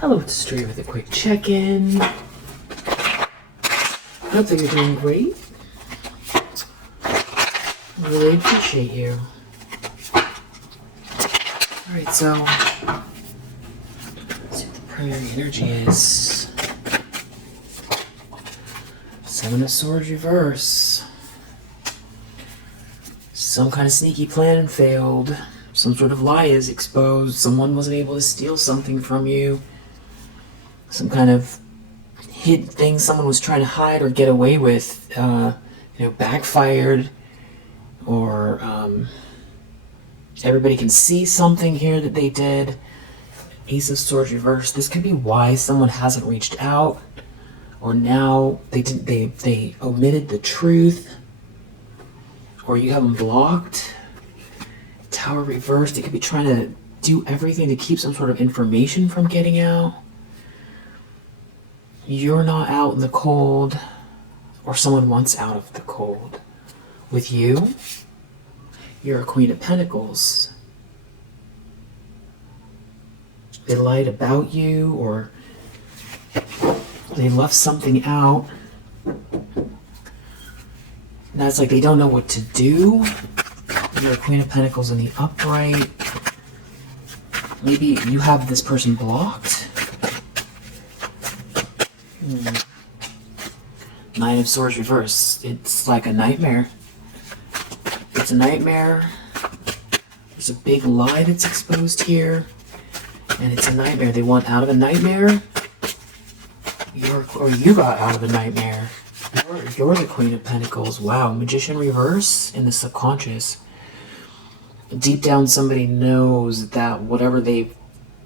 Hello, it's Straight with a quick check-in. Hope that you're doing great. Really appreciate you. Alright, so let's see what the primary energy is. Seven of Swords reverse. Some kind of sneaky plan failed. Some sort of lie is exposed. Someone wasn't able to steal something from you. Some kind of hid thing someone was trying to hide or get away with, backfired, or everybody can see something here that they did. Ace of Swords reversed. This could be why someone hasn't reached out, or now they omitted the truth, or you have them blocked. Tower reversed. They could be trying to do everything to keep some sort of information from getting out. You're not out in the cold, or someone wants out of the cold. With you, you're a Queen of Pentacles. They lied about you, or they left something out. Now it's like they don't know what to do. You're a Queen of Pentacles in the upright. Maybe you have this person blocked. Nine of Swords reverse. It's like a nightmare. It's a nightmare. There's a big lie that's exposed here. And it's a nightmare. They want out of a nightmare. You got out of a nightmare. You're the Queen of Pentacles. Wow. Magician reverse in the subconscious. Deep down somebody knows that whatever they've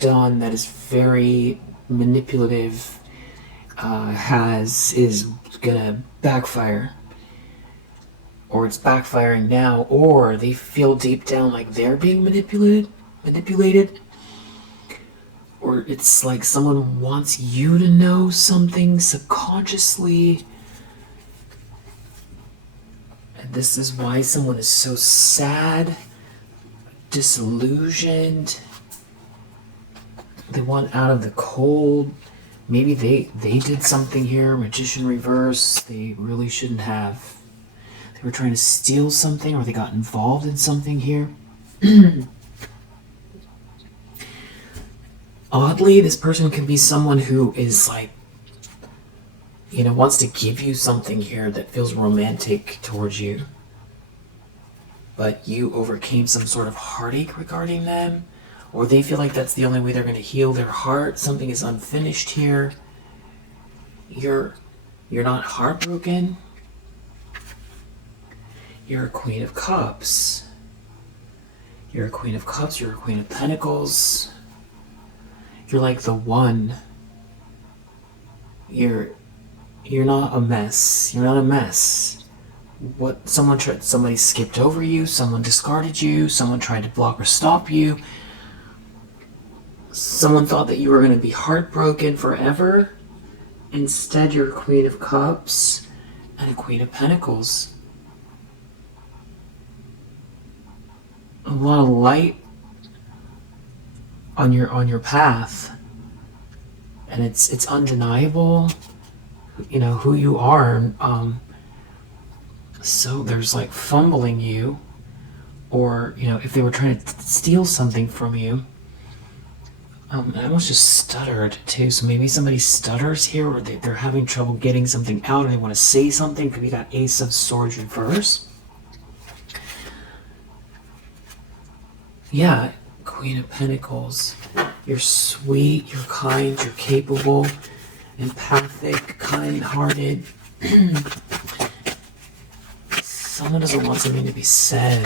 done that is very manipulative is gonna backfire, or it's backfiring now, or they feel deep down like they're being manipulated, or it's like someone wants you to know something subconsciously, and this is why someone is so sad, disillusioned. They want out of the cold. Maybe they did something here, Magician reverse, they really shouldn't have. They were trying to steal something, or they got involved in something here. Oddly, this person could be someone who is like, wants to give you something here that feels romantic towards you. But you overcame some sort of heartache regarding them. Or they feel like that's the only way they're going to heal their heart. Something is unfinished here. You're not heartbroken. You're a Queen of Cups. You're a Queen of Cups. You're a Queen of Pentacles. You're like the one. You're not a mess. You're not a mess. Somebody skipped over you. Someone discarded you. Someone tried to block or stop you. Someone thought that you were going to be heartbroken forever. Instead, you're a Queen of Cups and a Queen of Pentacles. A lot of light on your path, and it's undeniable. Who you are. So there's like fumbling you, or if they were trying to steal something from you. I almost just stuttered too, so maybe somebody stutters here, or they're having trouble getting something out, and they want to say something. Could be that Ace of Swords reverse. Yeah, Queen of Pentacles. You're sweet, you're kind, you're capable, empathic, kind-hearted. Someone doesn't want something to be said.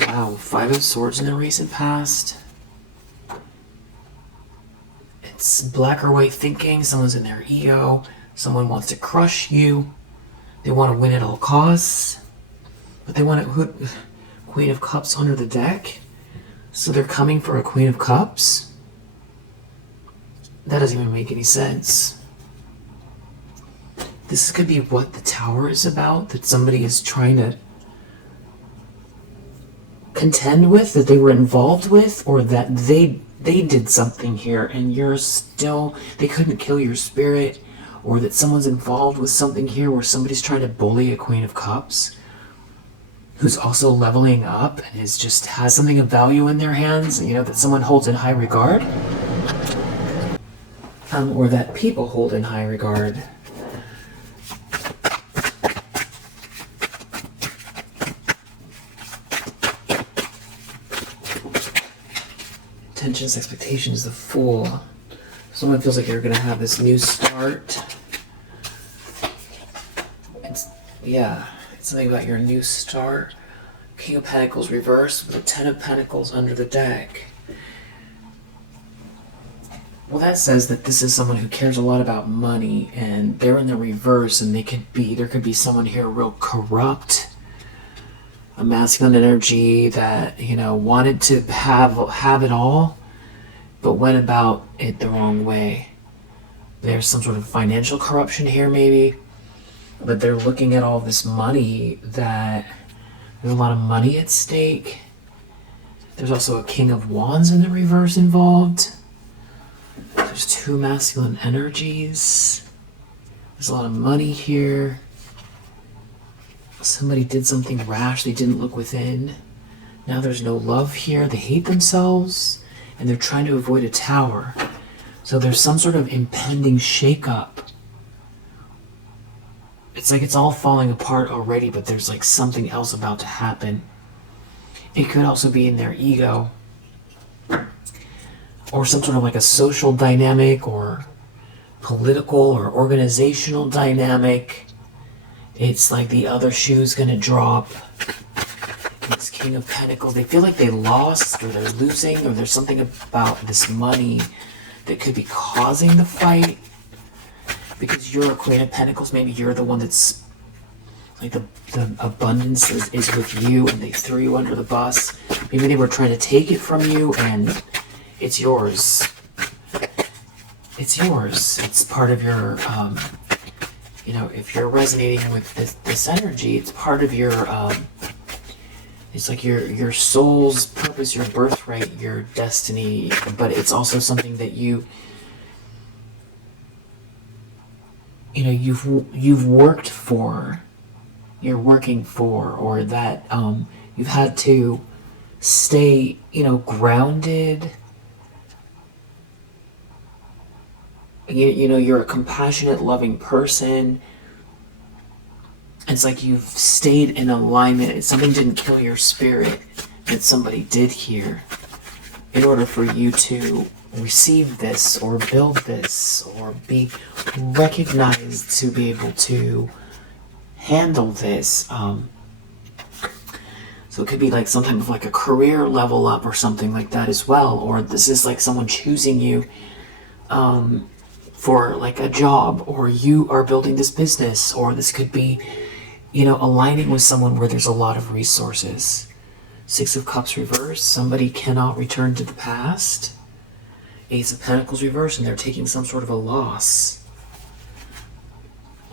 Wow, Five of Swords in the recent past. It's black or white thinking. Someone's in their ego. Someone wants to crush you. They want to win at all costs. But they want to... Queen of Cups under the deck. So they're coming for a Queen of Cups? That doesn't even make any sense. This could be what the Tower is about. That somebody is trying to contend with, that they were involved with, or that they did something here and they couldn't kill your spirit, or that someone's involved with something here where somebody's trying to bully a Queen of Cups who's also leveling up and has something of value in their hands, that someone holds in high regard, or that people hold in high regard. Intentions, expectations, the Fool. Someone feels like you're going to have this new start. It's something about your new start. King of Pentacles reversed with the Ten of Pentacles under the deck. Well, that says that this is someone who cares a lot about money, and they're in the reverse, and there could be someone here real corrupt, a masculine energy that, wanted to have it all, but went about it the wrong way. There's some sort of financial corruption here, maybe, but they're looking at all this money, that there's a lot of money at stake. There's also a King of Wands in the reverse involved. There's two masculine energies. There's a lot of money here. Somebody did something rash. They didn't look within. Now there's no love here. They hate themselves, and they're trying to avoid a tower. So there's some sort of impending shakeup. It's like it's all falling apart already, but there's like something else about to happen. It could also be in their ego, or some sort of like a social dynamic, or political or organizational dynamic. It's like the other shoe's gonna drop. This King of Pentacles, they feel like they lost, or they're losing, or there's something about this money that could be causing the fight. Because you're a Queen of Pentacles, maybe you're the one that's like the abundance is with you, and they threw you under the bus. Maybe they were trying to take it from you, and it's yours. It's yours. It's part of your, if you're resonating with this energy, it's part of your, it's like your soul's purpose, your birthright, your destiny, but it's also something that you've worked for, you're working for, or that you've had to stay, grounded. You're a compassionate, loving person. It's like you've stayed in alignment. Something didn't kill your spirit that somebody did here in order for you to receive this, or build this, or be recognized to be able to handle this. So it could be like some type of like a career level up or something like that as well. Or this is like someone choosing you for like a job, or you are building this business, or this could be, aligning with someone where there's a lot of resources. Six of Cups reverse, somebody cannot return to the past. Ace of Pentacles reverse, and they're taking some sort of a loss.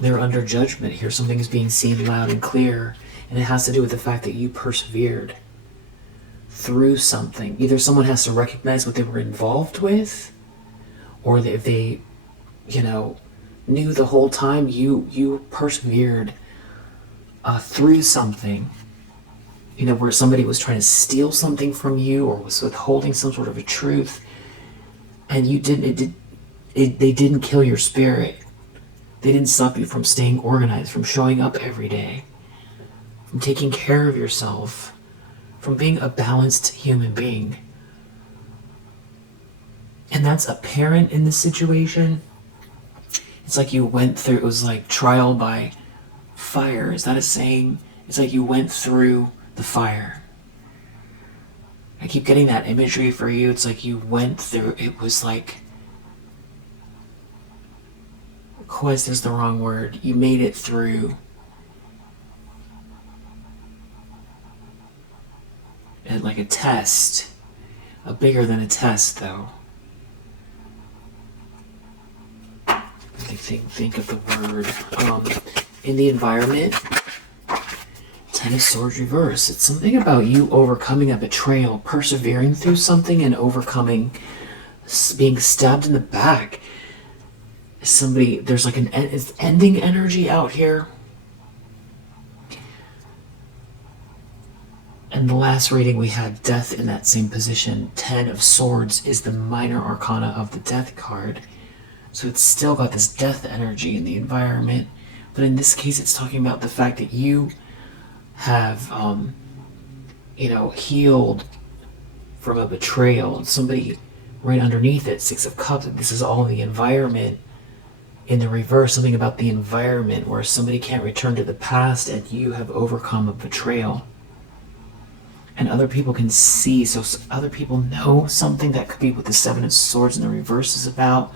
They're under judgment here. Something is being seen loud and clear, and it has to do with the fact that you persevered through something. Either someone has to recognize what they were involved with, or that if they, knew the whole time, you persevered through something. Where somebody was trying to steal something from you, or was withholding some sort of a truth, and they didn't kill your spirit. They didn't stop you from staying organized, from showing up every day, from taking care of yourself, from being a balanced human being. And that's apparent in this situation. It's like you went through, it was like trial by fire. Is that a saying? It's like you went through the fire. I keep getting that imagery for you. It's like you went through, it was like, quest is the wrong word. You made it through. And like a test. Bigger than a test, though. Think of the word. In the environment, Ten of Swords reverse. It's something about you overcoming a betrayal, persevering through something, and overcoming being stabbed in the back. Somebody, there's like an ending energy out here. And the last reading we had death in that same position. 10 of Swords is the minor arcana of the death card. So it's still got this death energy in the environment. But in this case, it's talking about the fact that you have, healed from a betrayal. And somebody right underneath it, 6 of Cups, this is all the environment. In the reverse, something about the environment where somebody can't return to the past and you have overcome a betrayal. And other people can see, so other people know something. That could be what the 7 of Swords in the reverse is about.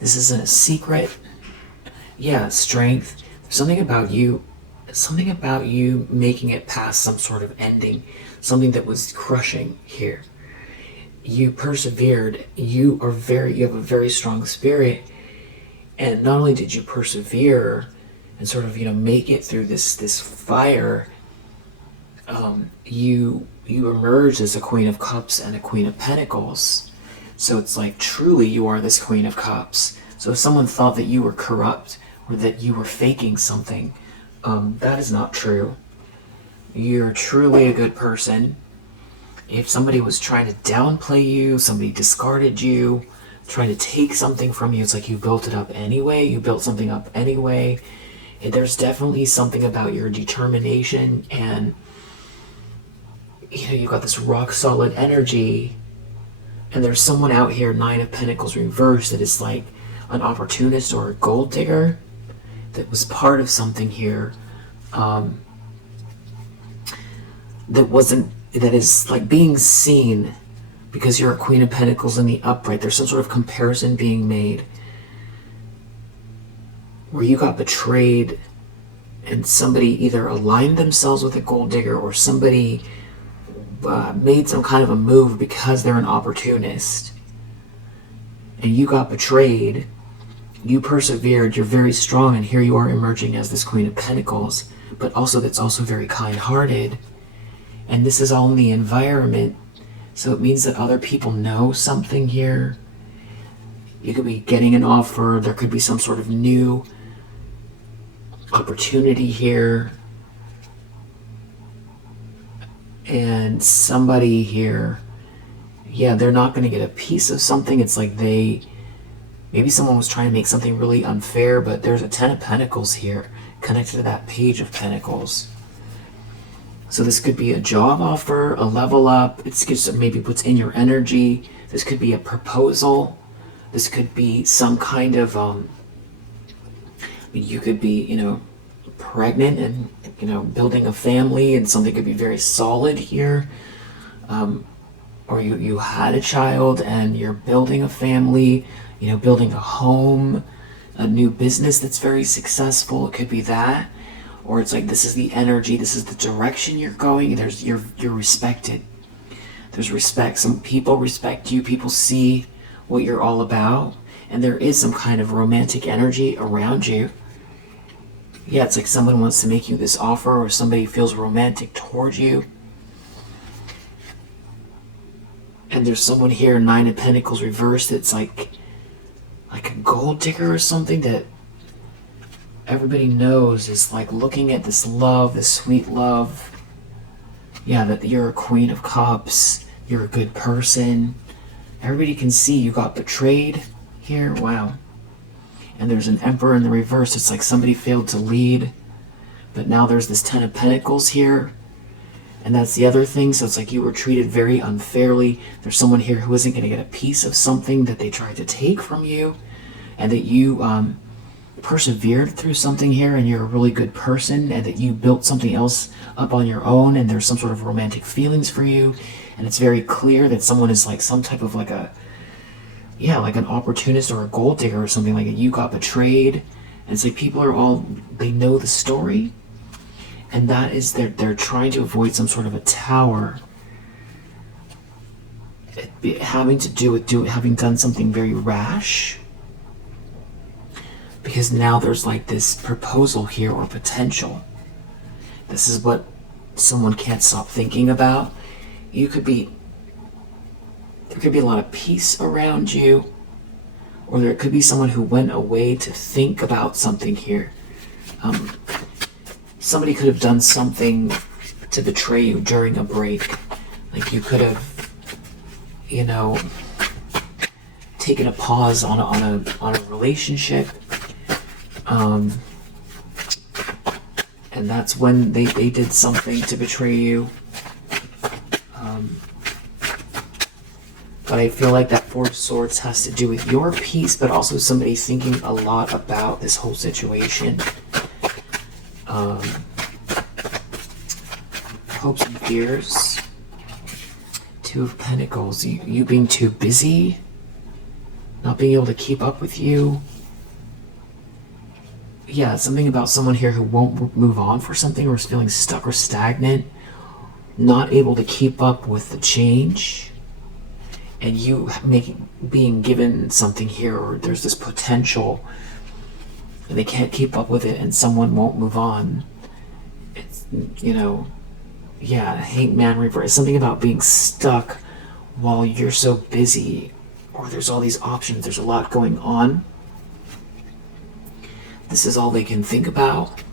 This isn't a secret. Yeah, strength. There's something about you making it past some sort of ending, something that was crushing here. You persevered. You have a very strong spirit. And not only did you persevere and sort of, make it through this fire, you emerged as a Queen of Cups and a Queen of Pentacles. So it's like truly you are this Queen of Cups. So if someone thought that you were corrupt or that you were faking something, that is not true. You're truly a good person. If somebody was trying to downplay you, somebody discarded you, trying to take something from you, it's like you built it up anyway. You built something up anyway. And there's definitely something about your determination, and you've got this rock solid energy. And there's someone out here, 9 of Pentacles reversed, that is like an opportunist or a gold digger that was part of something here, that is like being seen because you're a Queen of Pentacles in the upright. There's some sort of comparison being made where you got betrayed and somebody either aligned themselves with a gold digger or somebody made some kind of a move because they're an opportunist. And you got betrayed. You persevered. You're very strong. And here you are emerging as this Queen of Pentacles. But also that's also very kind-hearted. And this is all in the environment. So it means that other people know something here. You could be getting an offer. There could be some sort of new opportunity here. And somebody here, they're not going to get a piece of something. It's like maybe someone was trying to make something really unfair, but there's a 10 of Pentacles here connected to that Page of Pentacles. So this could be a job offer, a level up. It's just maybe what's in your energy. This could be a proposal. This could be some kind of, you could be, pregnant and, building a family, and something could be very solid here. Or you had a child and you're building a family, building a home, a new business that's very successful. It could be that. Or it's like this is the energy, this is the direction you're going. You're respected. There's respect. Some people respect you. People see what you're all about. And there is some kind of romantic energy around you. Yeah, it's like someone wants to make you this offer, or somebody feels romantic towards you. And there's someone here, 9 of Pentacles reversed, that's like a gold digger or something that everybody knows is like looking at this love, this sweet love. Yeah, that you're a Queen of Cups, you're a good person. Everybody can see you got betrayed here. Wow. And there's an Emperor in the reverse. It's like somebody failed to lead. But now there's this 10 of Pentacles here. And that's the other thing. So it's like you were treated very unfairly. There's someone here who isn't going to get a piece of something that they tried to take from you. And that you persevered through something here, and you're a really good person, and that you built something else up on your own, and there's some sort of romantic feelings for you. And it's very clear that someone is like some type of like an opportunist or a gold digger or something like that. You got betrayed. And it's like people are they know the story. And that is, they're trying to avoid some sort of a tower. Having to do with having done something very rash. Because now there's like this proposal here or potential. This is what someone can't stop thinking about. You could be there could be a lot of peace around you, or there could be someone who went away to think about something here. Somebody could have done something to betray you during a break. Like you could have, you know, taken a pause on a relationship, and that's when they did something to betray you. But I feel like that Four of Swords has to do with your peace, but also somebody thinking a lot about this whole situation. Hopes and fears. Two of Pentacles. You being too busy, not being able to keep up with you. Yeah, something about someone here who won't move on for something, or is feeling stuck or stagnant, not able to keep up with the change. And you being given something here, or there's this potential, and they can't keep up with it, and someone won't move on. It's, you know, yeah, Hanged Man reverse. Something about being stuck while you're so busy, or there's all these options. There's a lot going on. This is all they can think about,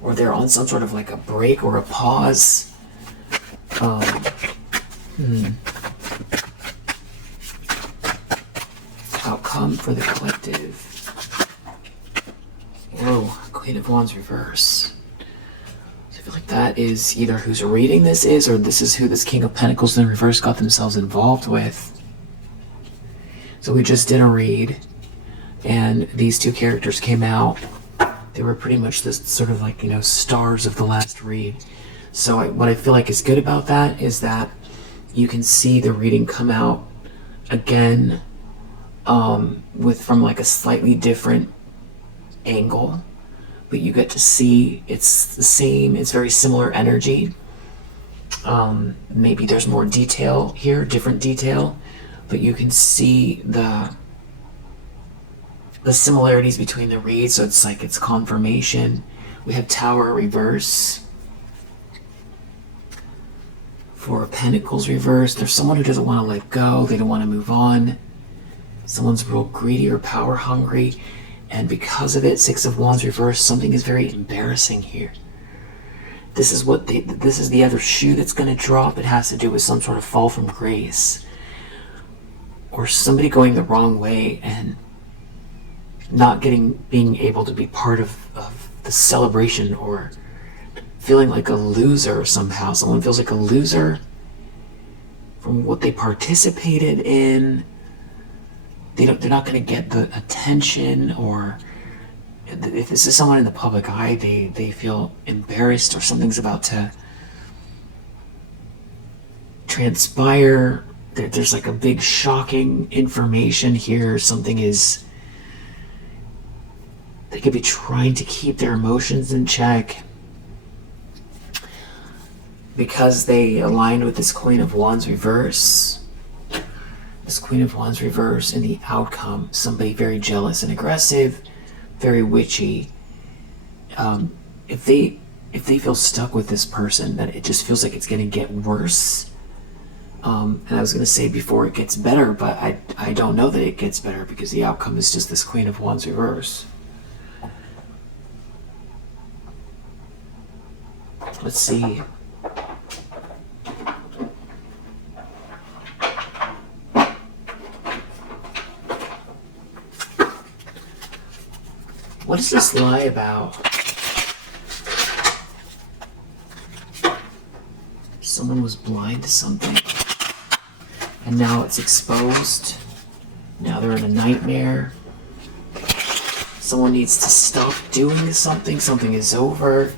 or they're on some sort of like a break or a pause. Outcome for the collective. Whoa, Queen of Wands reverse. So I feel like that is either who's reading this is, or this is who this King of Pentacles in reverse got themselves involved with. So we just did a read, and these two characters came out. They were pretty much this sort of like, you know, stars of the last read. So what I feel like is good about that is that you can see the reading come out again, from like a slightly different angle, but you get to see it's the same, it's very similar energy. Maybe there's more detail here, different detail, but you can see the similarities between the reads. So it's like it's confirmation. We have Tower reverse, Four of Pentacles reverse. There's someone who doesn't want to let go, they don't want to move on. Someone's real greedy or power hungry, and because of it, Six of Wands reverse, something is very embarrassing here. This is this is the other shoe that's going to drop. It has to do with some sort of fall from grace, or somebody going the wrong way and not being able to be part of the celebration, or feeling like a loser somehow. Someone feels like a loser from what they participated in. They're not going to get the attention, or if this is someone in the public eye, they feel embarrassed, or something's about to transpire. There's like a big shocking information here. They could be trying to keep their emotions in check because they aligned with this Queen of Wands reverse. This Queen of Wands reverse, and the outcome, somebody very jealous and aggressive, very witchy. If they feel stuck with this person, that it just feels like it's going to get worse. And I was going to say before it gets better, but I don't know that it gets better, because the outcome is just this Queen of Wands reverse. Let's see. What does this lie about? Someone was blind to something, and now it's exposed. Now they're in a nightmare. Someone needs to stop doing something. Something is over.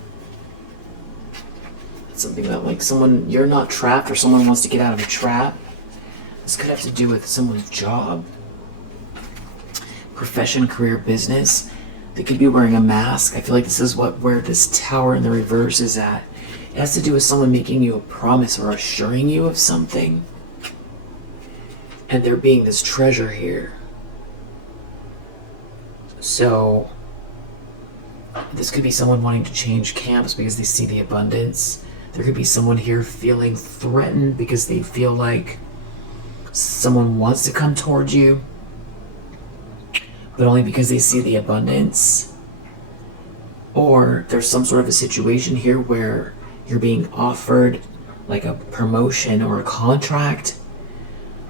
It's something about like someone, you're not trapped, or someone wants to get out of a trap. This could have to do with someone's job, profession, career, business. They could be wearing a mask. I feel like this is where this Tower in the reverse is at. It has to do with someone making you a promise or assuring you of something, and there being this treasure here. So this could be someone wanting to change camps because they see the abundance. There could be someone here feeling threatened because they feel like Someone wants to come towards you, but only because they see the abundance. Or there's some sort of a situation here where you're being offered like a promotion or a contract,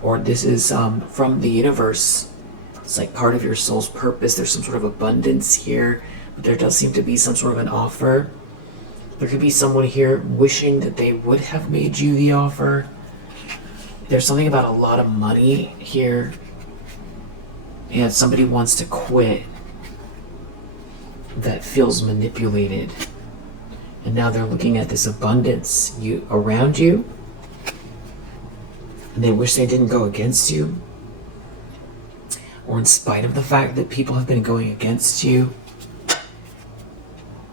or this is from the universe. It's like part of your soul's purpose. There's some sort of abundance here, but there does seem to be some sort of an offer. There could be someone here wishing that they would have made you the offer. There's something about a lot of money here. And somebody wants to quit that feels manipulated. And now they're looking at this abundance around you. And they wish they didn't go against you. Or in spite of the fact that people have been going against you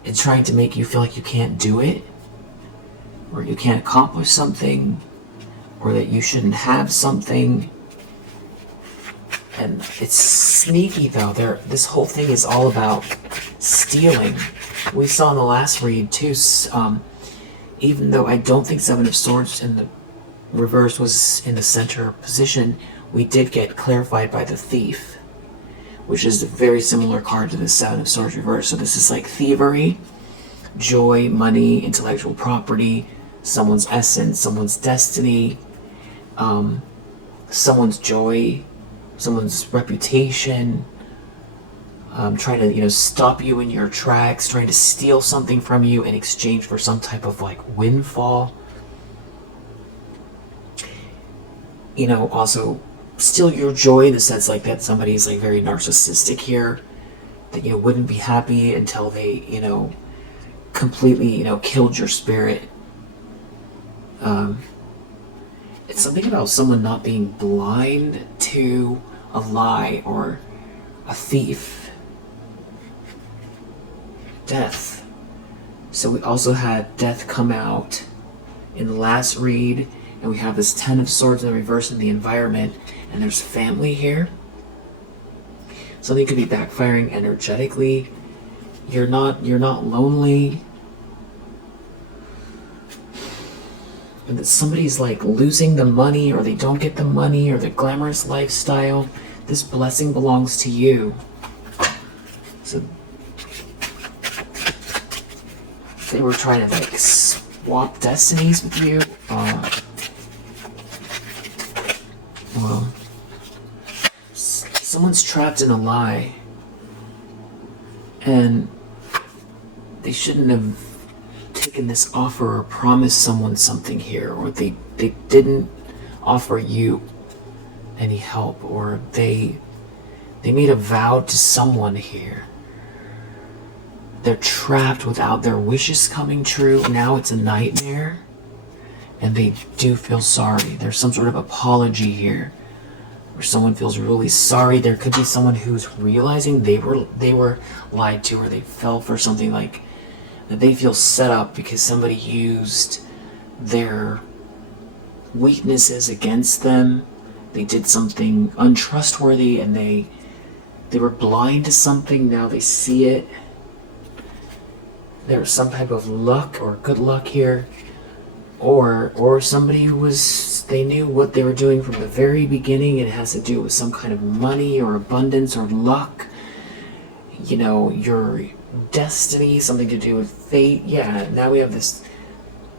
and trying to make you feel like you can't do it, or you can't accomplish something, or that you shouldn't have something. And it's sneaky though. This whole thing is all about stealing. We saw in the last read too, even though I don't think Seven of Swords in the reverse was in the center position, we did get clarified by the Thief, which is a very similar card to the Seven of Swords reverse. So this is like thievery, joy, money, intellectual property, someone's essence, someone's destiny, someone's joy, someone's reputation, trying to, stop you in your tracks, trying to steal something from you in exchange for some type of like windfall. Also steal your joy in the sense like that somebody's like very narcissistic here, that wouldn't be happy until they completely killed your spirit. It's something about someone not being blind to a lie or a thief. Death. So we also had death come out in the last read, and we have this Ten of Swords in the reverse in the environment, and there's family here. Something could be backfiring energetically. You're not lonely. And that somebody's like losing the money, or they don't get the money, or the glamorous lifestyle. This blessing belongs to you. So they were trying to like swap destinies with you. Well, someone's trapped in a lie, and they shouldn't have taken this offer or promised someone something here, or they didn't offer you any help, or they made a vow to someone here. They're trapped without their wishes coming true. Now it's a nightmare, and they do feel sorry. There's some sort of apology here, where someone feels really sorry. There could be someone who's realizing they were lied to, or they fell for something like that. They feel set up because somebody used their weaknesses against them. They did something untrustworthy, and they were blind to something. Now they see it. There's some type of luck or good luck here, or somebody they knew what they were doing from the very beginning. It has to do with some kind of money or abundance or luck. Your destiny, something to do with fate. Yeah, now we have this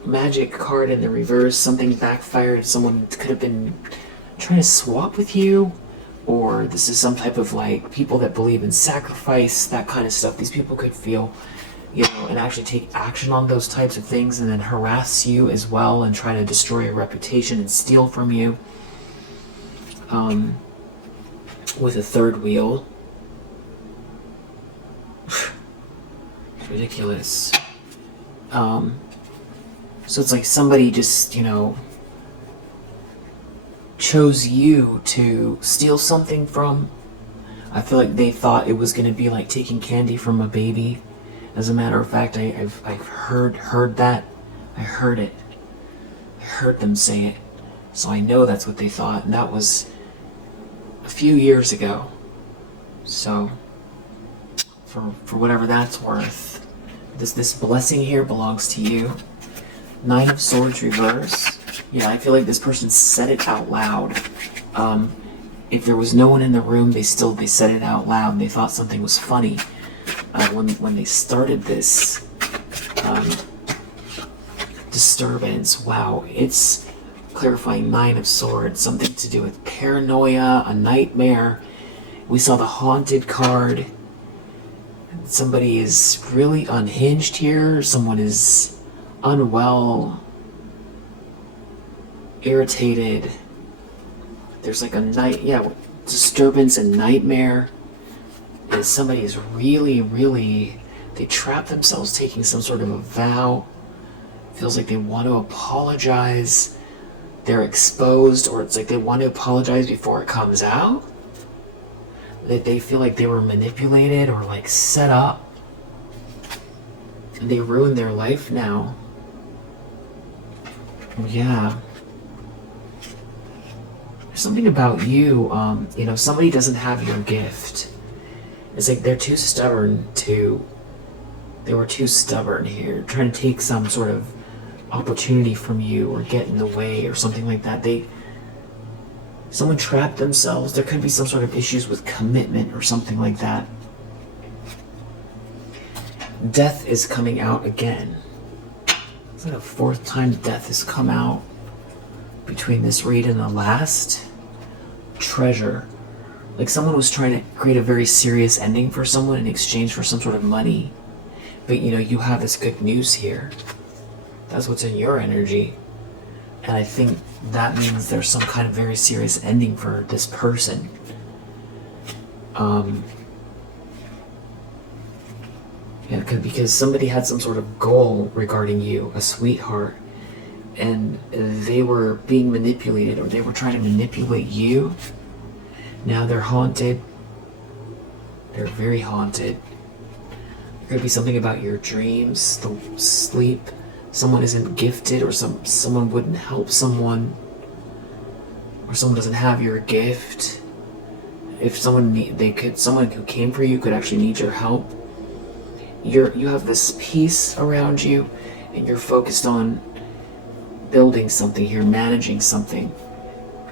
magic card in the reverse. Something backfired. Someone could have been trying to swap with you, or this is some type of like people that believe in sacrifice, that kind of stuff. These people could feel, and actually take action on those types of things, and then harass you as well and try to destroy your reputation and steal from you. With a third wheel. Ridiculous. So it's like somebody just, chose you to steal something from. I feel like they thought it was going to be like taking candy from a baby. As a matter of fact, I've heard that. I heard it. I heard them say it. So I know that's what they thought, and that was a few years ago. So for whatever that's worth, this blessing here belongs to you. Nine of Swords reverse. Yeah, I feel like this person said it out loud. If there was no one in the room, they said it out loud, and they thought something was funny. When they started this disturbance, wow, it's clarifying 9 of Swords, something to do with paranoia, a nightmare. We saw the haunted card. Somebody is really unhinged here. Someone is unwell, irritated. There's like a disturbance and nightmare. And somebody is really, they trap themselves taking some sort of a vow. Feels like they want to apologize. They're exposed, or it's like they want to apologize before it comes out. That they feel like they were manipulated or like set up. And they ruined their life now. Yeah. There's something about you, somebody doesn't have your gift. It's like they were too stubborn here, trying to take some sort of opportunity from you or get in the way or something like that. Someone trapped themselves. There could be some sort of issues with commitment or something like that. Death is coming out again. It's like the 4th time death has come out between this read and the last. Treasure. Like someone was trying to create a very serious ending for someone in exchange for some sort of money. But you have this good news here. That's what's in your energy. And I think that means there's some kind of very serious ending for this person. Because somebody had some sort of goal regarding you, a sweetheart, and they were being manipulated, or they were trying to manipulate you. Now they're haunted. They're very haunted. There could be something about your dreams, the sleep. Someone isn't gifted, or someone wouldn't help someone, or someone doesn't have your gift. If someone who came for you could actually need your help. You have this peace around you, and you're focused on building something here, managing something,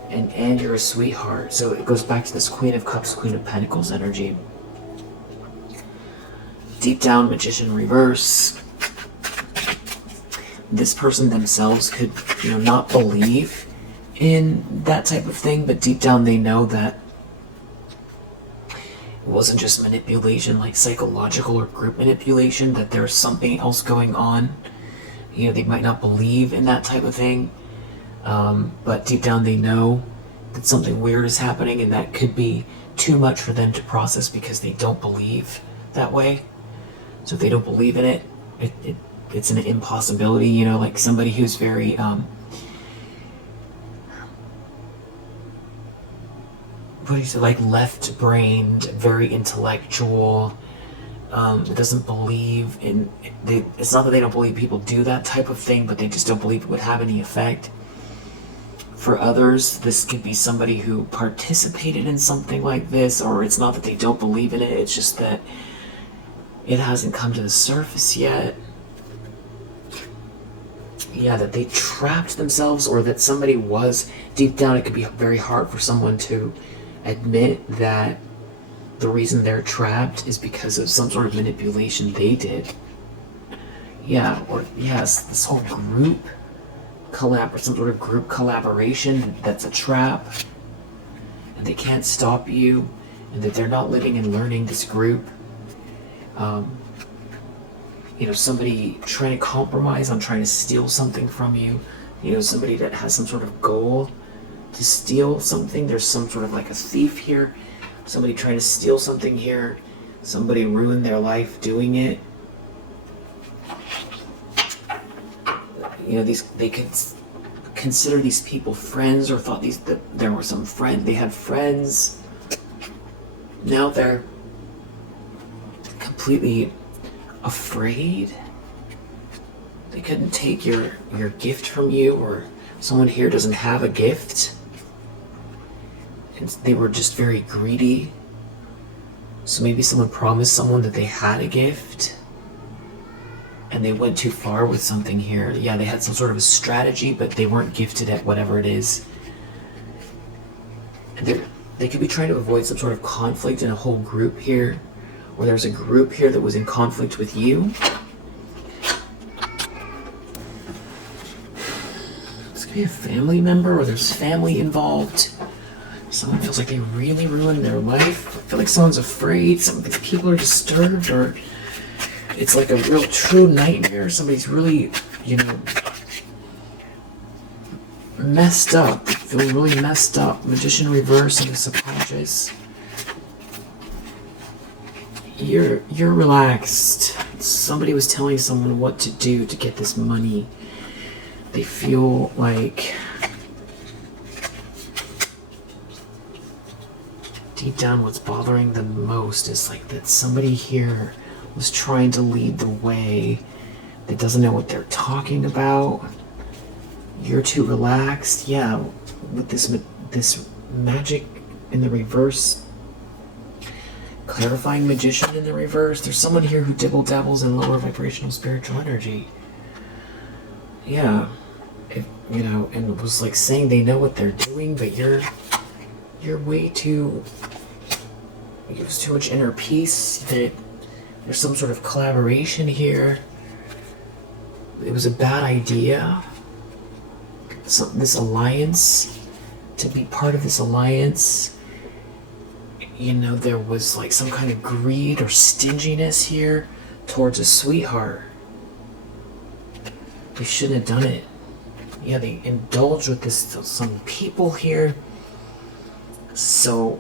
and you're a sweetheart. So it goes back to this Queen of Cups, Queen of Pentacles energy. Deep down, Magician reverse. This person themselves could, not believe in that type of thing, but deep down they know that it wasn't just manipulation, like psychological or group manipulation, that there's something else going on. They might not believe in that type of thing, but deep down they know that something weird is happening, and that could be too much for them to process because they don't believe that way. So if they don't believe in it, it's an impossibility, like somebody who's very, like left-brained, very intellectual, doesn't believe in, it's not that they don't believe people do that type of thing, but they just don't believe it would have any effect. For others, this could be somebody who participated in something like this, or it's not that they don't believe in it, it's just that it hasn't come to the surface yet. Yeah, that they trapped themselves, or that somebody was, deep down it could be very hard for someone to admit that the reason they're trapped is because of some sort of manipulation they did. Yeah, or yes, this whole group or some sort of group collaboration that's a trap, and they can't stop you, and that they're not living and learning this group. Somebody trying to compromise on trying to steal something from you. Somebody that has some sort of goal to steal something. There's some sort of like a thief here. Somebody trying to steal something here. Somebody ruined their life doing it. They could consider these people friends, or thought that there were some friends. They had friends. Now they're completely afraid. They couldn't take your gift from you, or someone here doesn't have a gift. And they were just very greedy. So maybe someone promised someone that they had a gift, and they went too far with something here. Yeah, they had some sort of a strategy, but they weren't gifted at whatever it is. They could be trying to avoid some sort of conflict in a whole group here, or there's a group here that was in conflict with you. This could be a family member, or there's family involved. Someone feels like they really ruined their life. I feel like someone's afraid. Some people are disturbed, or it's like a real true nightmare. Somebody's really, messed up. Feeling really messed up. Magician reverse and the subconscious. You're relaxed. Somebody was telling someone what to do to get this money. They feel like deep down what's bothering them most is like that somebody here was trying to lead the way that doesn't know what they're talking about. You're too relaxed. Yeah, with this magic in the reverse, clarifying magician in the reverse, there's someone here who dibble dabbles in lower vibrational spiritual energy. Yeah, and it was like saying they know what they're doing, but you're way too, there's too much inner peace. That there's some sort of collaboration here. It was a bad idea. So this alliance, to be part of this alliance, there was like some kind of greed or stinginess here towards a sweetheart. They shouldn't have done it. Yeah, they indulged with some people here. So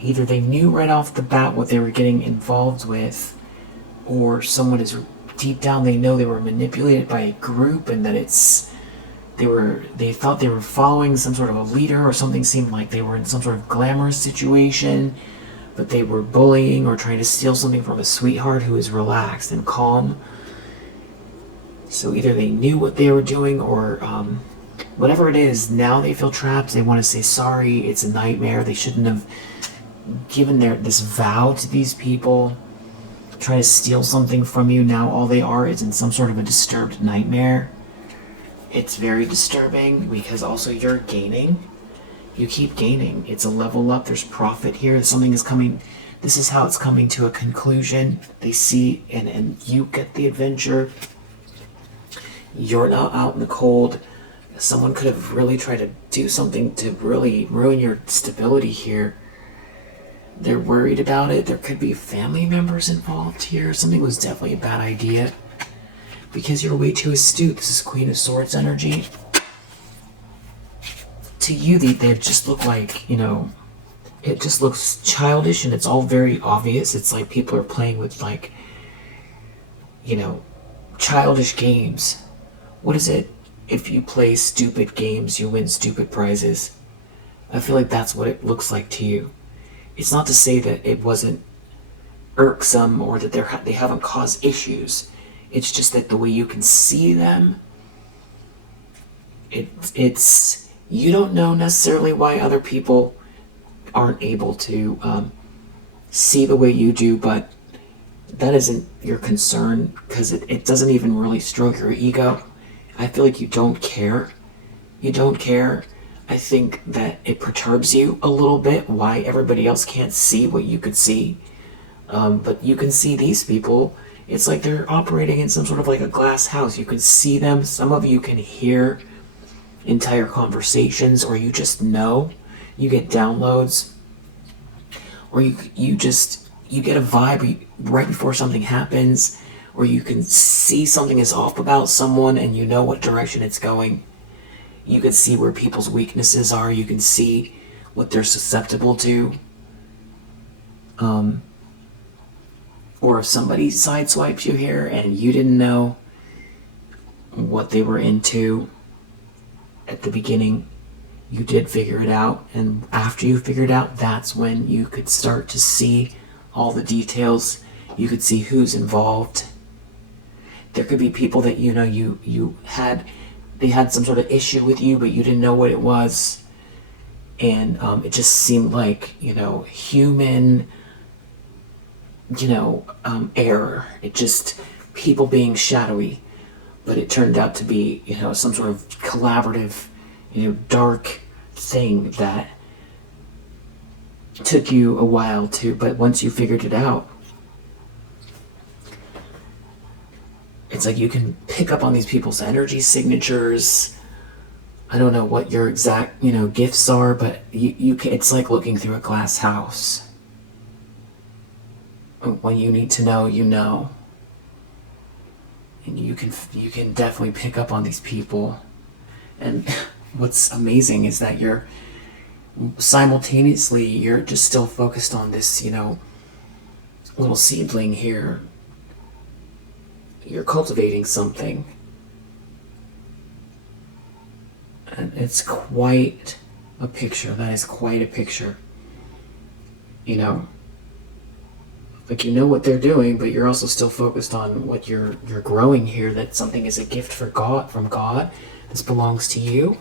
either they knew right off the bat what they were getting involved with, or someone is deep down, they know they were manipulated by a group, and that they thought they were following some sort of a leader, or something seemed like they were in some sort of glamorous situation, but they were bullying or trying to steal something from a sweetheart who is relaxed and calm. So either they knew what they were doing, or whatever it is, now they feel trapped. They want to say sorry. It's a nightmare. They shouldn't have given this vow to these people, try to steal something from you. Now all they are is in some sort of a disturbed nightmare. It's very disturbing, because also you're gaining. You keep gaining. It's a level up. There's profit here. Something is coming. This is how it's coming to a conclusion. They see, and you get the adventure. You're not out in the cold. Someone could have really tried to do something to really ruin your stability here. They're worried about it. There could be family members involved here. Something was definitely a bad idea, because you're way too astute. This is Queen of Swords energy. To you, they just look like, it just looks childish, and it's all very obvious. It's like people are playing with, like, childish games. What is it? If you play stupid games, you win stupid prizes. I feel like that's what it looks like to you. It's not to say that it wasn't irksome, or that they haven't caused issues. It's just that the way you can see them, it's you don't know necessarily why other people aren't able to see the way you do, but that isn't your concern, because it doesn't even really stroke your ego. I feel like you don't care. You don't care. I think that it perturbs you a little bit why everybody else can't see what you could see. But you can see these people. It's like they're operating in some sort of like a glass house. You can see them. Some of you can hear entire conversations, or you just know. You get downloads, or you get a vibe right before something happens, or you can see something is off about someone and you know what direction it's going. You can see where people's weaknesses are. You can see what they're susceptible to. Or if somebody sideswipes you here and you didn't know what they were into at the beginning, you did figure it out. And after you figured out, that's when you could start to see all the details. You could see who's involved. There could be people that they had some sort of issue with you, but you didn't know what it was. And it just seemed like, human, error. It just, people being shadowy. But it turned out to be, some sort of collaborative, dark thing that took you a while to, but once you figured it out, it's like you can pick up on these people's energy signatures. I don't know what your exact, gifts are, but you can, it's like looking through a glass house. When you need to know, you know. And you can definitely pick up on these people. And what's amazing is that you're just still focused on this, little seedling here. You're cultivating something. And it's quite a picture. That is quite a picture. Like what they're doing, but you're also still focused on what you're growing here, that something is a gift from God. This belongs to you.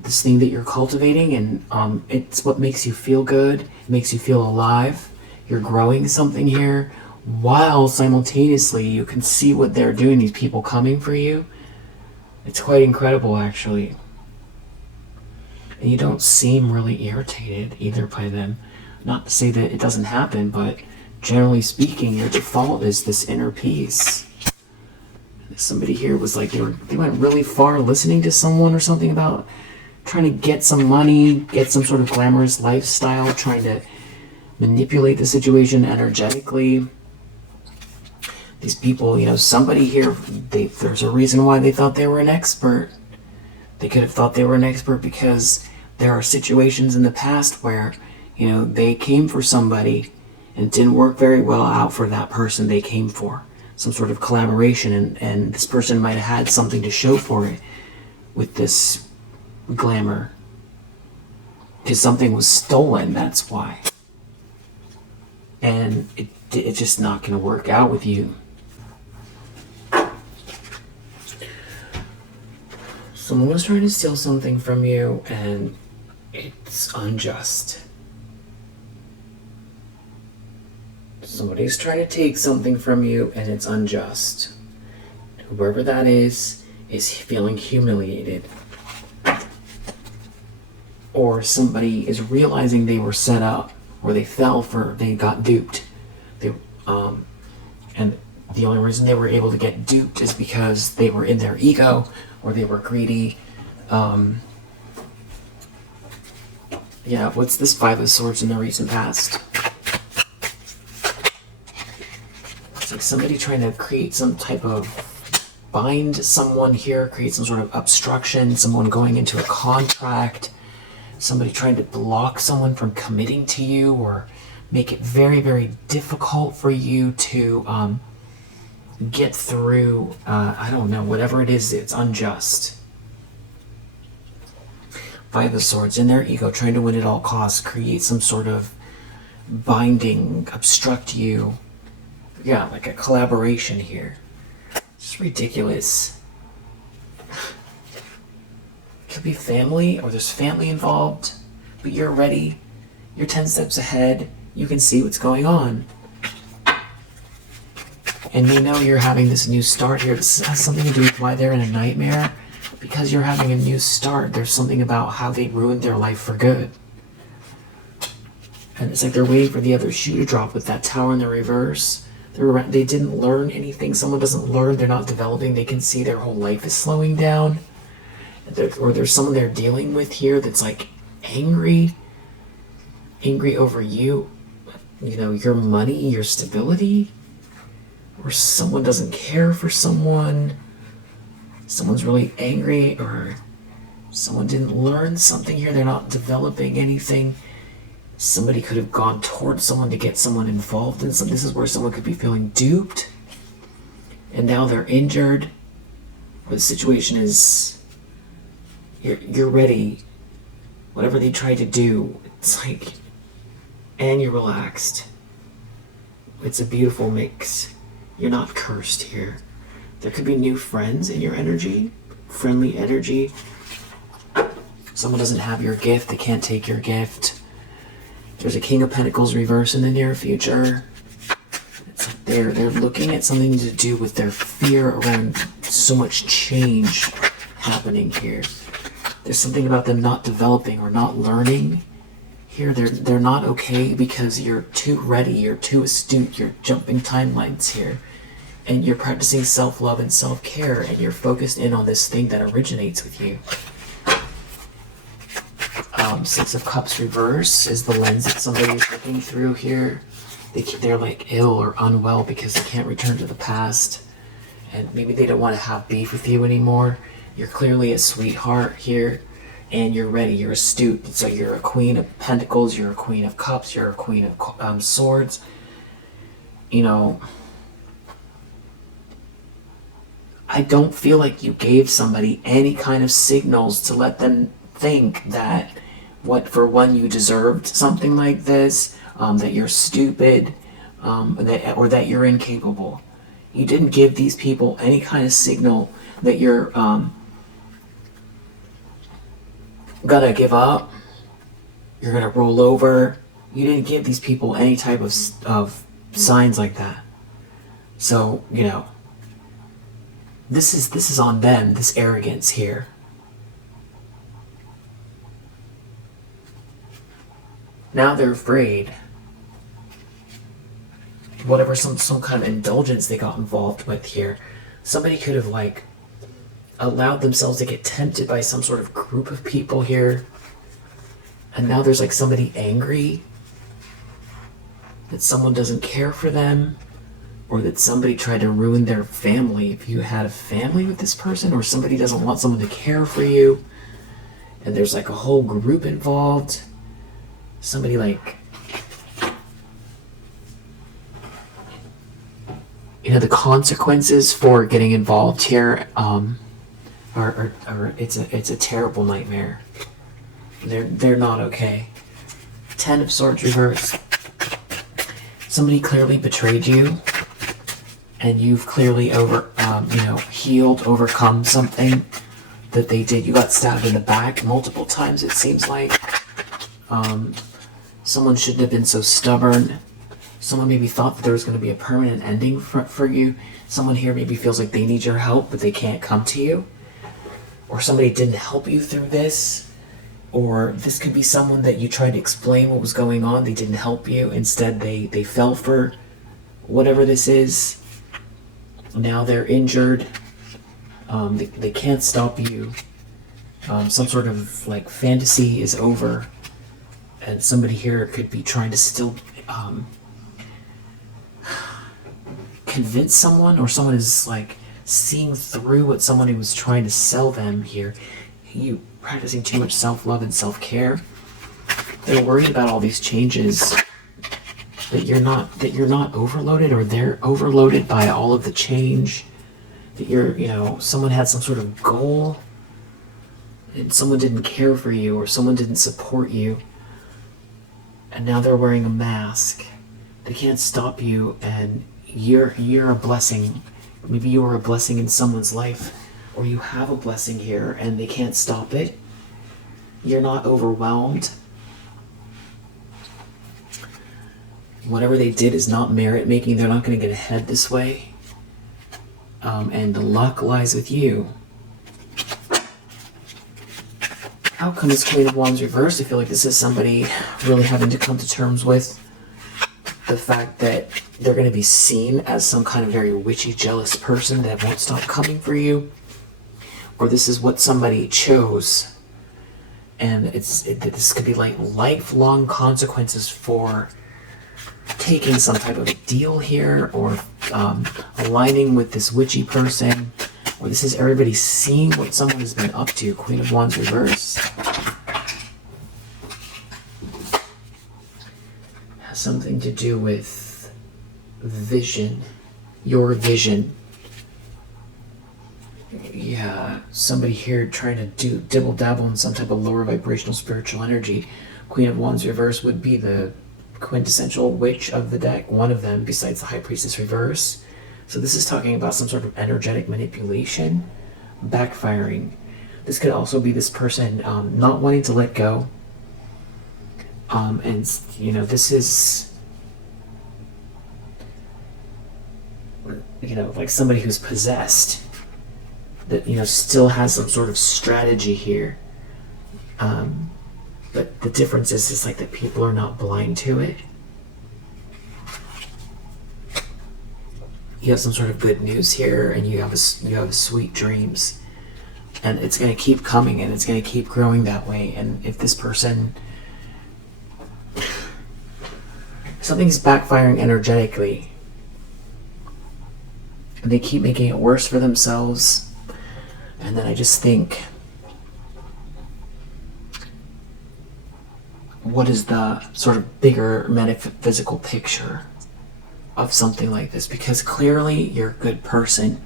This thing that you're cultivating, and it's what makes you feel good. It makes you feel alive. You're growing something here, while simultaneously you can see what they're doing, these people coming for you. It's quite incredible, actually. And you don't seem really irritated either by them. Not to say that it doesn't happen, but generally speaking, your default is this inner peace. Somebody here was like, they went really far listening to someone or something about trying to get some money, get some sort of glamorous lifestyle, trying to manipulate the situation energetically. These people, somebody here, there's a reason why they thought they were an expert. They could have thought they were an expert because there are situations in the past where, they came for somebody and it didn't work very well out for that person they came for. Some sort of collaboration, and this person might have had something to show for it with this glamour. Because something was stolen, that's why. And it's just not going to work out with you. Someone was trying to steal something from you, and it's unjust. Somebody's trying to take something from you, and it's unjust. Whoever that is feeling humiliated. Or somebody is realizing they were set up, or they got duped. And the only reason they were able to get duped is because they were in their ego, or they were greedy. What's this Five of Swords in the recent past? It's like somebody trying to create some type of bind someone here, create some sort of obstruction, someone going into a contract, somebody trying to block someone from committing to you, or make it very, very difficult for you to get through, I don't know, whatever it is, it's unjust. Five of Swords, in their ego, trying to win at all costs, create some sort of binding, obstruct you. Yeah, like a collaboration here. It's ridiculous. It could be family, or there's family involved, but you're ready. You're 10 steps ahead. You can see what's going on. And they know you're having this new start here. This has something to do with why they're in a nightmare. Because you're having a new start. There's something about how they ruined their life for good. And it's like they're waiting for the other shoe to drop with that Tower in the reverse. They didn't learn anything. Someone doesn't learn, they're not developing. They can see their whole life is slowing down. Or there's someone they're dealing with here that's like angry over you. Your money, your stability. Or someone doesn't care for someone. Someone's really angry, or someone didn't learn something here. They're not developing anything. Somebody could have gone towards someone to get someone involved in something. This is where someone could be feeling duped. And now they're injured. Or the situation is, you're ready. Whatever they tried to do, it's like, and you're relaxed. It's a beautiful mix. You're not cursed here. There could be new friends in your energy, friendly energy. Someone doesn't have your gift, they can't take your gift. There's a King of Pentacles reverse in the near future. It's like they're looking at something to do with their fear around so much change happening here. There's something about them not developing or not learning Here, they're not okay because you're too ready, you're too astute, you're jumping timelines here. And you're practicing self-love and self-care, and you're focused in on this thing that originates with you. Six of Cups reverse is the lens that somebody's looking through here. They're like ill or unwell because they can't return to the past. And maybe they don't want to have beef with you anymore. You're clearly a sweetheart here. And you're ready, you're astute. So you're a Queen of Pentacles, you're a Queen of Cups, you're a Queen of Swords. You know, I don't feel like you gave somebody any kind of signals to let them think that, for one, you deserved something like this, that you're stupid, or that you're incapable. You didn't give these people any kind of signal that you're gonna give up, you're gonna roll over. You didn't give these people any type of signs like that. So, you know, this is on them, this arrogance here. Now they're afraid. Whatever, some kind of indulgence they got involved with here. Somebody could have, like, allowed themselves to get tempted by some sort of group of people here. And now there's like somebody angry that someone doesn't care for them, or that somebody tried to ruin their family. If you had a family with this person, or somebody doesn't want someone to care for you, and there's like a whole group involved. Somebody like, you know, the consequences for getting involved here it's a terrible nightmare. They're not okay. 10 of Swords reverse. Somebody clearly betrayed you, and you've clearly healed, overcome something that they did. You got stabbed in the back multiple times, it seems like. Someone shouldn't have been so stubborn. Someone maybe thought that there was going to be a permanent ending for you. Someone here maybe feels like they need your help, but they can't come to you. Or somebody didn't help you through this. Or this could be someone that you tried to explain what was going on. They didn't help you. Instead, they fell for whatever this is. Now they're injured. They can't stop you. Some sort of like fantasy is over. And somebody here could be trying to still convince someone, or someone is like seeing through what somebody was trying to sell them here. You practicing too much self-love and self-care. They're worried about all these changes, that you're not overloaded, or they're overloaded by all of the change. That someone had some sort of goal, and someone didn't care for you, or someone didn't support you, and now they're wearing a mask. They can't stop you, and you're a blessing. Maybe you are a blessing in someone's life, or you have a blessing here and they can't stop it. You're not overwhelmed. Whatever they did is not merit making. They're not going to get ahead this way. And the luck lies with you. Outcome is Queen of Wands reversed. I feel like this is somebody really having to come to terms with the fact that they're going to be seen as some kind of very witchy, jealous person that won't stop coming for you. Or this is what somebody chose. And this could be like lifelong consequences for taking some type of a deal here, or aligning with this witchy person. Or this is everybody seeing what someone has been up to. Queen of Wands reverse. Has something to do with vision. Your vision. Yeah, somebody here trying to dibble dabble in some type of lower vibrational spiritual energy. Queen of Wands reverse would be the quintessential witch of the deck, one of them besides the High Priestess reverse. So this is talking about some sort of energetic manipulation, backfiring. This could also be this person not wanting to let go. And this is like somebody who's possessed, that still has some sort of strategy here. But the difference is like that people are not blind to it. You have some sort of good news here, and you have sweet dreams, and it's going to keep coming, and it's going to keep growing that way. And if this person, something's backfiring energetically, and they keep making it worse for themselves, and then I just think, what is the sort of bigger metaphysical picture of something like this? Because clearly you're a good person,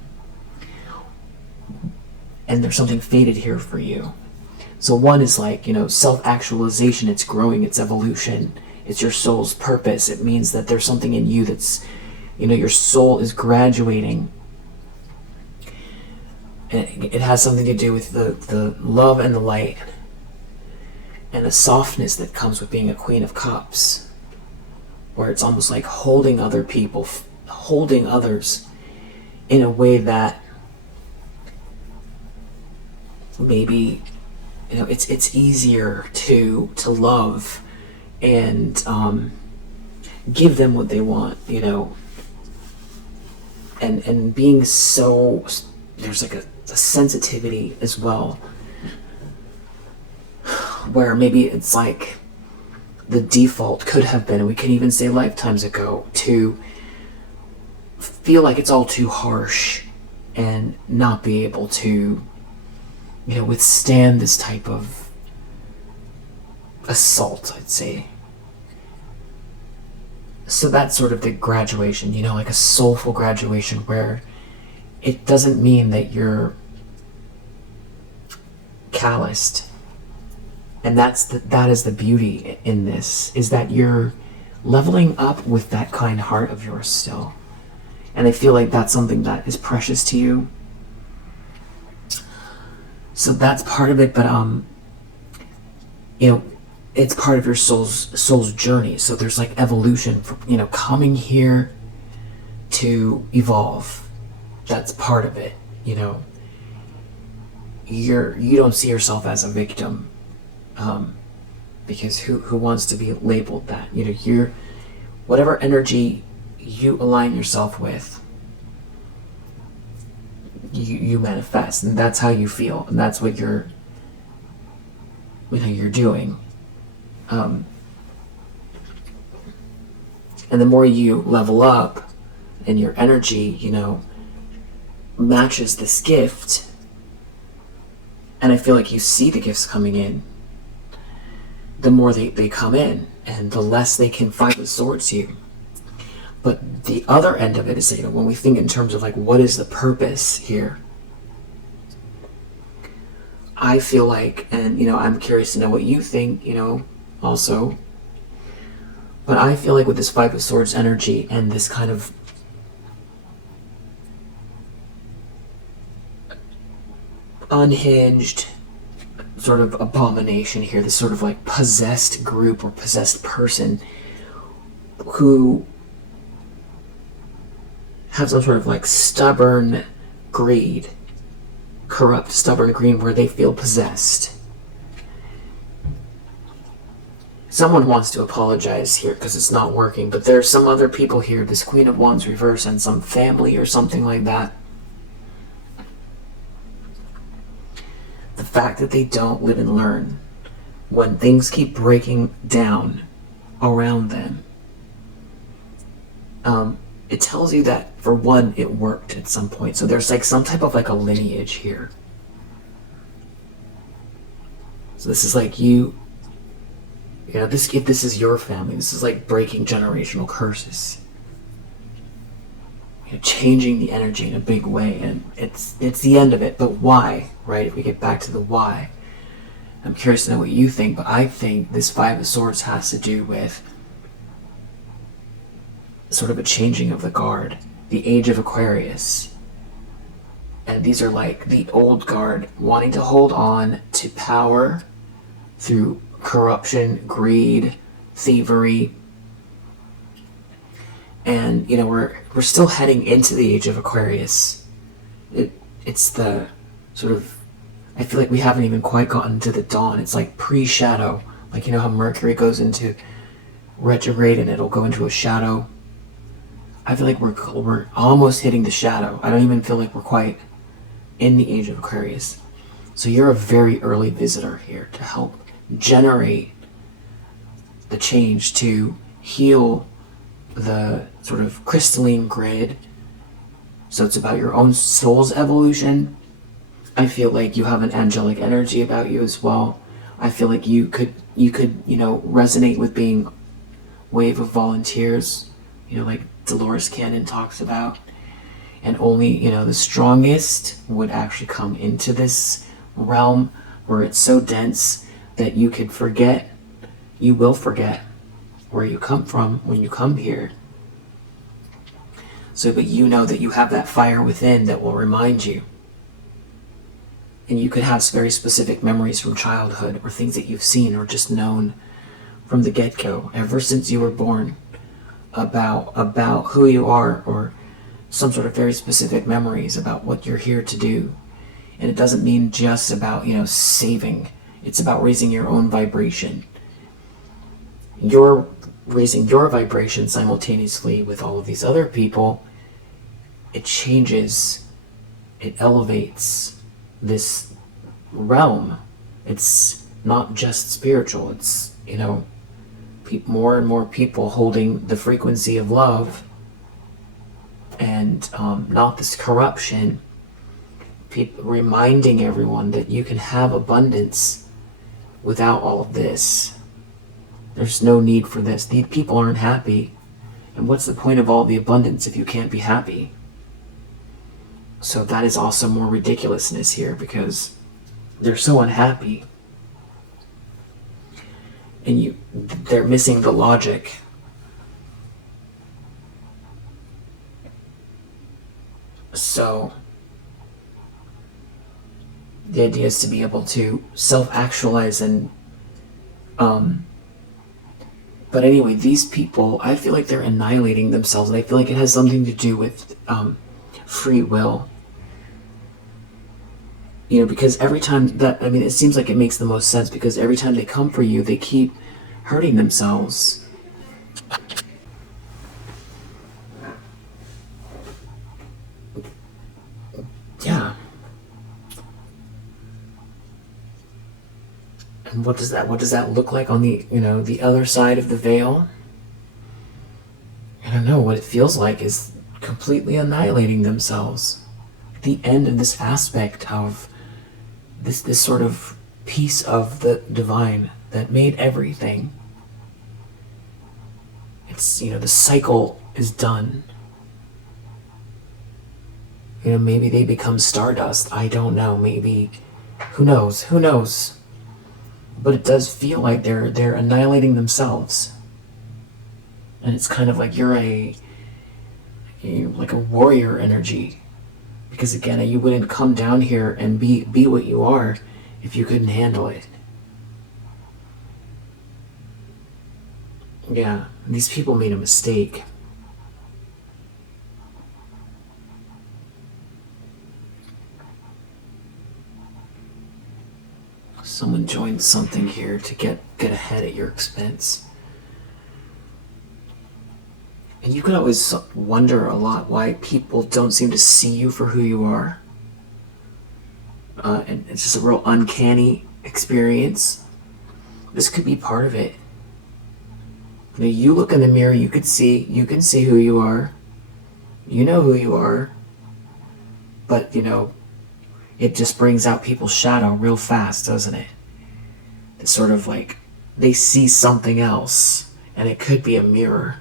and there's something fated here for you. So one is like, self-actualization. It's growing, it's evolution, it's your soul's purpose. It means that there's something in you that's, your soul is graduating. And it has something to do with the love and the light and the softness that comes with being a Queen of Cups, where it's almost like holding other people, holding others in a way that maybe, it's easier to love and give them what they want, and being so, there's like a sensitivity as well, where maybe it's like the default could have been, and we can even say lifetimes ago, to feel like it's all too harsh and not be able to, withstand this type of assault, I'd say. So that's sort of the graduation, like a soulful graduation, where it doesn't mean that you're calloused. And that is the beauty in this, is that you're leveling up with that kind heart of yours still. And I feel like that's something that is precious to you. So that's part of it, but it's part of your soul's journey. So there's like evolution, coming here to evolve. That's part of it. You don't see yourself as a victim. Because who wants to be labeled that? You're whatever energy you align yourself with, you manifest, and that's how you feel, and that's what you're doing. And the more you level up, and your energy, matches this gift, and I feel like you see the gifts coming in, the more they come in, and the less they can fight with swords to you. But the other end of it is, when we think in terms of like, what is the purpose here? I feel like, and I'm curious to know what you think, also. But I feel like with this Five of Swords energy and this kind of unhinged sort of abomination here, this sort of like possessed group or possessed person who have some sort of like stubborn greed, corrupt, stubborn greed, where they feel possessed. Someone wants to apologize here because it's not working, but there's some other people here, this Queen of Wands reverse, and some family or something like that. The fact that they don't live and learn when things keep breaking down around them, it tells you that, for one, it worked at some point. So there's like some type of like a lineage here. So this is like if this is your family, this is like breaking generational curses. Changing the energy in a big way, and it's the end of it. But why, right? If we get back to the why, I'm curious to know what you think, but I think this Five of Swords has to do with sort of a changing of the guard, the age of Aquarius. And these are like the old guard wanting to hold on to power through corruption, greed, thievery. And we're still heading into the age of Aquarius. It's the sort of, I feel like we haven't even quite gotten to the dawn. It's like pre-shadow, Like, you know how Mercury goes into retrograde and it'll go into a shadow? I feel like we're almost hitting the shadow. I don't even feel like we're quite in the age of Aquarius. So you're a very early visitor here to help generate the change, to heal the sort of crystalline grid. So it's about your own soul's evolution. I feel like you have an angelic energy about you as well. I feel like you could, resonate with being wave of volunteers, like Dolores Cannon talks about. And only, the strongest would actually come into this realm where it's so dense that you could forget, you will forget where you come from when you come here. So, but you know that you have that fire within that will remind you. And you could have very specific memories from childhood or things that you've seen or just known from the get-go, ever since you were born, about who you are, or some sort of very specific memories about what you're here to do. And it doesn't mean just about, saving. It's about raising your own vibration. You're raising your vibration simultaneously with all of these other people. It changes, it elevates this realm. It's not just spiritual. It's, more and more people holding the frequency of love and not this corruption. People reminding everyone that you can have abundance without all of this. There's no need for this. These people aren't happy. And what's the point of all the abundance if you can't be happy? So that is also more ridiculousness here, because they're so unhappy. And they're missing the logic. So the idea is to be able to self-actualize and but anyway, these people, I feel like they're annihilating themselves, and I feel like it has something to do with free will. Because every time that, it seems like it makes the most sense, because every time they come for you, they keep hurting themselves. Yeah. And what does that look like on the, the other side of the veil? I don't know. What it feels like is completely annihilating themselves. The end of this aspect of this sort of piece of the divine that made everything. It's, the cycle is done. Maybe they become stardust. I don't know. Maybe, who knows? But it does feel like they're annihilating themselves. And it's kind of like you're like a warrior energy. Because again, you wouldn't come down here and be what you are if you couldn't handle it. Yeah, these people made a mistake. Someone joined something here to get ahead at your expense. And you can always wonder a lot why people don't seem to see you for who you are. And it's just a real uncanny experience. This could be part of it. You look in the mirror, you can see who you are. You know who you are. But, it just brings out people's shadow real fast, doesn't it? It's sort of like they see something else, and it could be a mirror.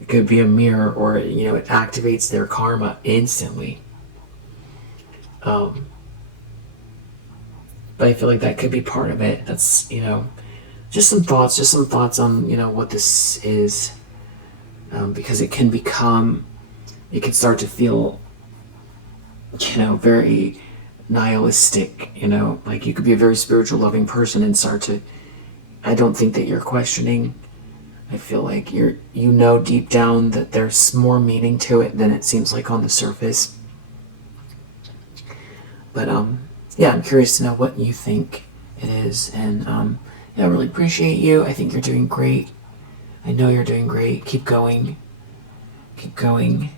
It could be a mirror, or, it activates their karma instantly. But I feel like that could be part of it. That's, just some thoughts on, what this is. Because it can start to feel, very nihilistic, like you could be a very spiritual, loving person and I don't think that you're questioning. I feel like deep down that there's more meaning to it than it seems like on the surface. But, yeah, I'm curious to know what you think It is. And yeah, I really appreciate you. I think you're doing great. I know you're doing great. Keep going. Keep going.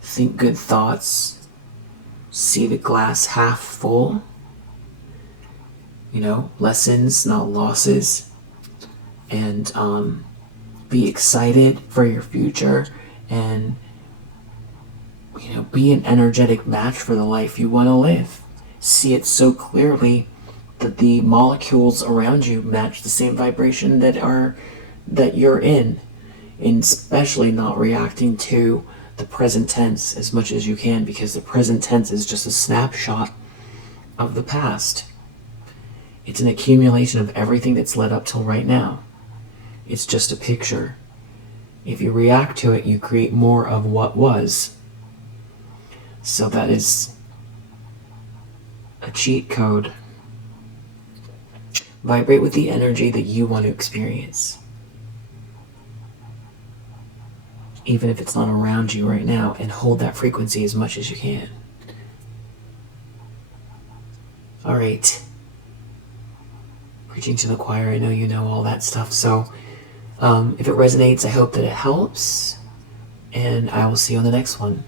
Think good thoughts. See the glass half full. You know, lessons, not losses. And be excited for your future. And, you know, be an energetic match for the life you want to live. See it so clearly that the molecules around you match the same vibration that you're in, and especially not reacting to the present tense as much as you can, because the present tense is just a snapshot of the past. It's an accumulation of everything that's led up till right now. It's just a picture. If you react to it, you create more of what was. So that is a cheat code. Vibrate with the energy that you want to experience. Even if it's not around you right now, and hold that frequency as much as you can. Alright. Preaching to the choir, I know you know all that stuff, so if it resonates, I hope that it helps, and I will see you on the next one.